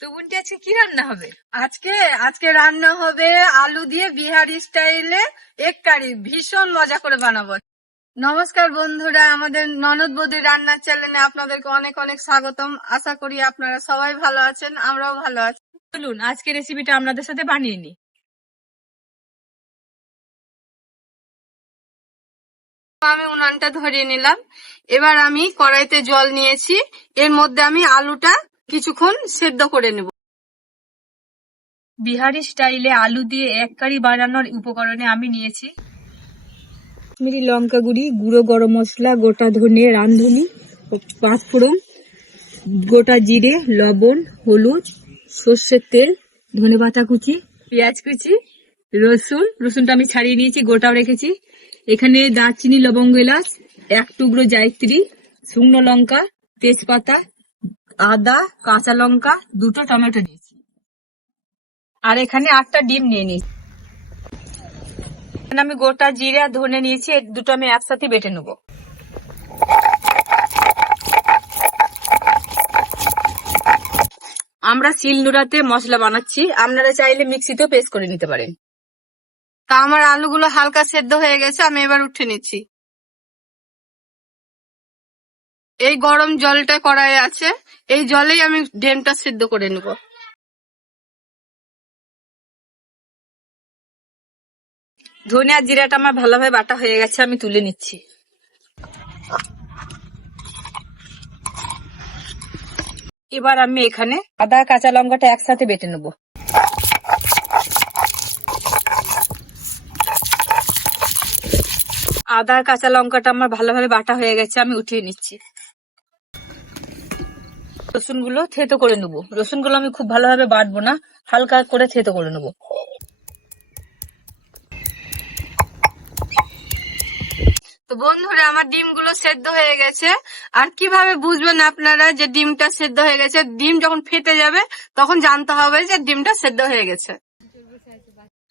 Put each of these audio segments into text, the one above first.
তো বোনটি আজকে কি রান্না হবে? আজকে আজকে রান্না হবে আলু দিয়ে বিহারি স্টাইলে এক কারি, ভীষণ মজা করে বানাবো। নমস্কার বন্ধুরা, আমাদের ননদ বৌদির রান্নার চ্যানেলে আপনাদেরকে অনেক অনেক স্বাগতম। আশা করি আপনারা সবাই ভালো আছেন, আমরাও ভালো আছি। চলুন আজকে রেসিপিটা আপনাদের সাথে বানিয়ে নিই। আমি উনানটা ধরিয়ে নিলাম। এবার আমি কড়াইতে জল নিয়েছি, এর মধ্যে আমি আলুটা কিছুক্ষণ সেদ্ধ করে নেব। বিহারি স্টাইলে আলু দিয়ে এক কারি বানানোর উপকরণে আমি নিয়েছি কাশ্মীরি লঙ্কা গুঁড়ি, গুঁড়ো গরম মশলা, গোটা ধনে, রাঁধুনি, পাঁচফোড়ন, গোটা জিরে, লবণ, হলুদ, সর্ষের তেল, ধনেপাতা কুচি, পেঁয়াজ কুচি, রসুনটা আমি ছাড়িয়ে নিয়েছি, গোটাও রেখেছি। এখানে দারচিনি, লবঙ্গ, এলাচ, এক টুকরো জায়ত্রী, শুকনো লঙ্কা, তেজপাতা, আদা, কাঁচা লঙ্কা, দুটো টমেটো নিয়েছি। আর এখানে 8টা ডিম নিয়ে নিয়েছি। এখানে আমি গোটা জিরে আর ধনে নিয়েছি, দুটো আমি একসাথে বেটে নেবো। আমরা শিলনোড়াতে মশলা বানাচ্ছি, আপনারা চাইলে মিক্সিতেও পেস্ট করে নিতে পারেন। তা আমার আলুগুলো হালকা সেদ্ধ হয়ে গেছে, আমি এবার উঠে নিচ্ছি। এই গরম জলটা কড়াইয়ে আছে, এই জলেই আমি ডিমটা সেদ্ধ করে নেব। ধনে আর জিরাটা আমার ভালোভাবে বাটা হয়ে গেছে, আমি তুলে নিচ্ছি। এবার আমি এখানে আদা কাঁচা লঙ্কাটা একসাথে বেটে নেব। আদা কাঁচা লঙ্কাটা আমার ভালোভাবে বাটা হয়ে গেছে, আমি উঠিয়ে নিচ্ছি। রসুনগুলো থেতো করে নেবো। রসুনগুলো আমি খুব ভালোভাবে বাটবো না, হালকা করে থেতো করে নেবো। তো বন্ধুরা, আমার ডিমগুলো সেদ্ধ হয়ে গেছে। আর কিভাবে বুঝবেন আপনারা যে ডিমটা সেদ্ধ হয়ে গেছে? ডিম যখন ফেটে যাবে তখন জানতে হবে যে ডিমটা সেদ্ধ হয়ে গেছে।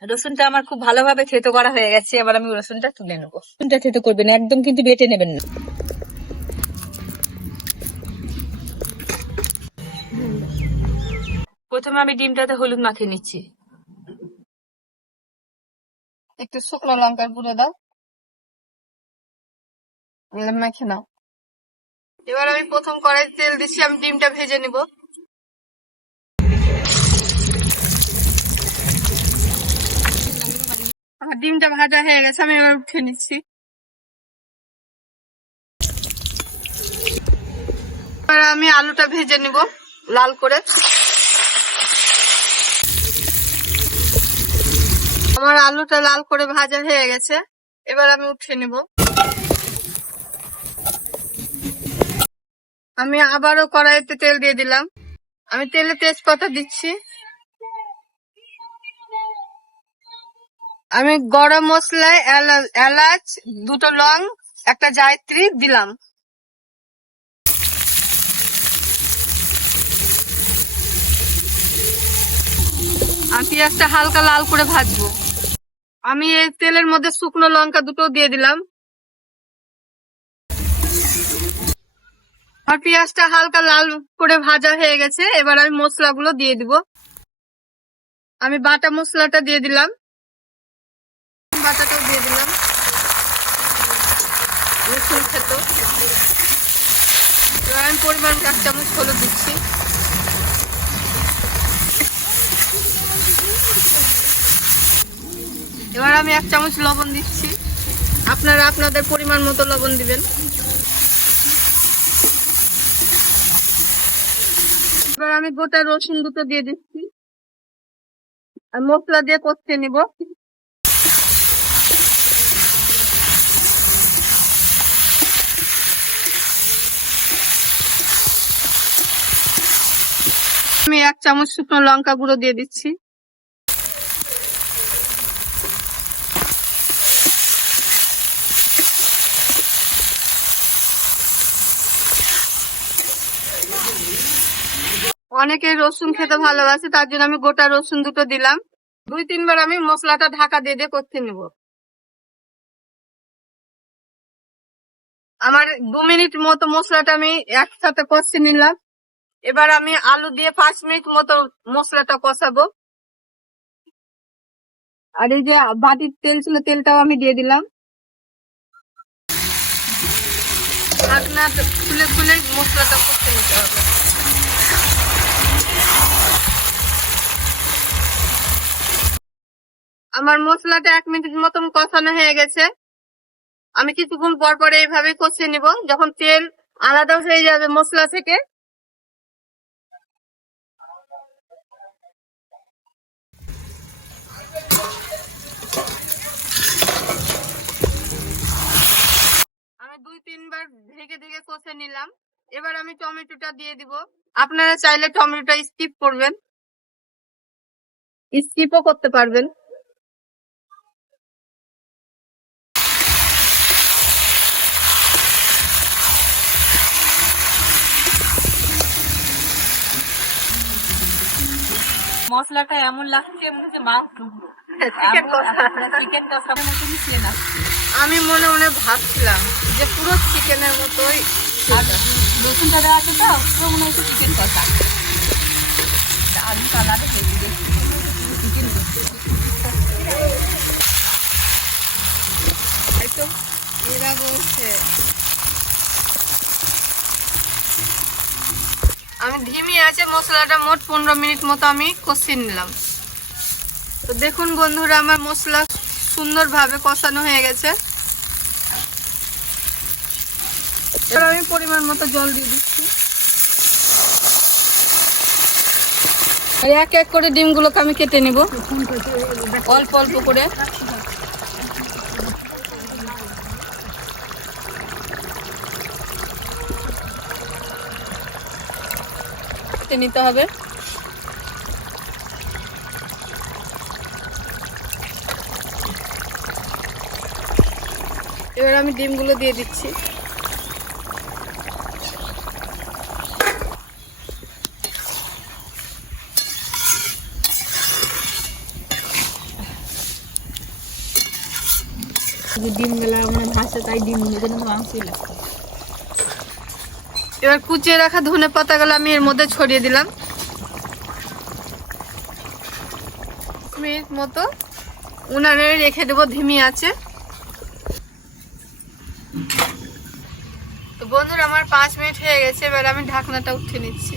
রসুনটা আমার খুব ভালোভাবে থেতো করা হয়ে গেছে, এবার আমি রসুনটা তুলে নেবো। রসুনটা থেতো করবেন, একদম কিন্তু বেটে নেবেন না। প্রথমে আমি ডিমটাতে হলুদ মাখিয়ে নিচ্ছি। একটু শুকনো লঙ্কার গুঁড়ো দাও, মেখে নাও। এবার আমি প্রথম কড়াইতে তেল দিচ্ছি, আমি ডিমটা ভেজে নিব। আমার ডিমটা ভাজা হয়ে গেছে, আমি এবার উঠে নিচ্ছি। এবার আমি আলুটা ভেজে নিব লাল করে। আমার আলুটা লাল করে ভাজা হয়ে গেছে, এবার আমি উঠিয়ে নেব। আমি আবারও কড়াইতে তেল দিয়ে দিলাম, আমি তেলে তেজপাতা দিচ্ছি। আমি গরম মশলায় এলাচ, দুটো লং, একটা জায়ত্রী দিলাম। আর পেঁয়াজটা হালকা লাল করে ভাজবো। আমি এই তেলের মধ্যে শুকনো লঙ্কা দুটো দিয়ে দিলাম। আর পেঁয়াজটা হালকা লাল করে ভাজা হয়ে গেছে, এবার আমি মশলাগুলো দিয়ে দিব। আমি বাটা মশলাটা দিয়ে দিলাম, বাটাটাও দিয়ে দিলাম, রসুন খেতো। এবার আমি পরিমাণ 1 চামচ হলুদ দিচ্ছি। এবার আমি 1 চামচ লবণ দিচ্ছি, আপনারা আপনাদের পরিমাণ মতো লবণ দিবেন। এবার আমি গোটা রসুন দুটো দিয়ে দিচ্ছি আর মশলা দিয়ে কষিয়ে নিব। আমি 1 চামচ শুকনো লঙ্কা গুঁড়ো দিয়ে দিচ্ছি। অনেকে রসুন খেতে ভালোবাসে, তার জন্য আমি গোটা রসুন দুটো দিলাম। 2-3 বার আমি মশলাটা ঢাকা দিয়ে দিয়ে কষিয়ে নিব। আমার 2 মিনিট মতো মশলাটা আমি একসাথে কষিয়ে নিলাম। এবার আমি আলু দিয়ে 5 মিনিট মতো মশলাটা কষাবো। আর এই যে বাটির তেল ছিল, তেলটাও আমি দিয়ে দিলাম। ঢাকনা খুলে খুলে মশলাটা কষতে নিতে হবে। আমার মশলাটা 1 মিনিট মতন কষানো হয়ে গেছে। আমি কিছুক্ষণ পর পর এইভাবে কষিয়ে নিব। যখন তেল আলাদা হয়ে যাবে মশলা থেকে, আমি 2-3 বার ঢেকে ঢেকে কষে নিলাম। এবার আমি টমেটোটা দিয়ে দিব। আপনারা চাইলে টমেটোটা স্কিপ করবেন, স্কিপও করতে পারবেন। মশলাটা এমন লাগছে মনে হচ্ছে মাংস চিকেন কষার মতো মিশিয়ে না। আমি মনে মনে ভাবছিলাম যে পুরো চিকেনের মতোই, আর রসুনটা দেওয়া আছে তো পুরো মনে হচ্ছে চিকেন কষা। আলু কালারে চিকেন তো এরা বলছে। আমি ধিমি আছে মশলাটা মোট 15 মিনিট মতো আমি কষিয়ে নিলাম। তো দেখুন বন্ধুরা, আমার মশলা সুন্দরভাবে কষানো হয়ে গেছে। এবার আমি পরিমাণ মতো জল দিয়ে দিচ্ছি। এক এক করে ডিমগুলোকে আমি কেটে নিব অল্প অল্প করে। কেটে নিতে হবে। এবার আমি ডিমগুলো দিয়ে দিচ্ছি। ডিম গুলা মানে ভাসে, তাই ডিম মাংসই লাগছে। এবার কুচিয়ে রাখা ধনে পাতাগুলো আমি এর মধ্যে ছড়িয়ে দিলাম। মিনিট মতো উনানে রেখে দেবো ধিমি আছে। তো বন্ধুরা, আমার 5 মিনিট হয়ে গেছে। এবার আমি ঢাকনাটা উঠিয়ে নিচ্ছি।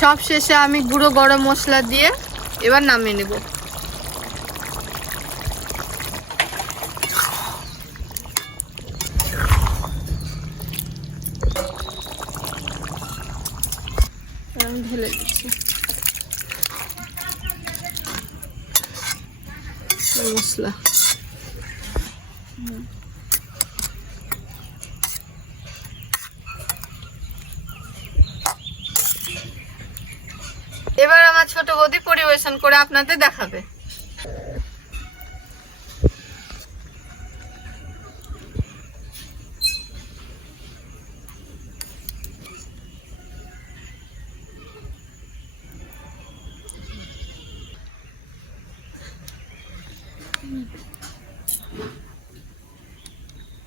সব শেষে আমি গুঁড়ো গরম মশলা দিয়ে এবার নামিয়ে নেব। আমি ঢেলে দিচ্ছি মশলা। এবার আমার ছোট বৌদি পরিবেশন করে আপনাদের দেখাবে।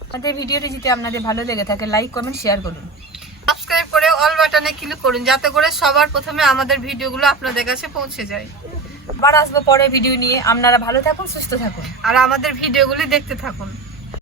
আমাদের ভিডিওটি যদি আপনাদের ভালো লেগে থাকে লাইক কমেন্ট শেয়ার করুন। সাবস্ক্রাইব করে অল বাটনে ক্লিক করুন, যাতে করে সবার প্রথমে আমাদের ভিডিওগুলো আপনাদের কাছে পৌঁছে যায়। আবার আসবো পরে ভিডিও নিয়ে। আপনারা ভালো থাকুন, সুস্থ থাকুন, আর আমাদের ভিডিওগুলি দেখতে থাকুন।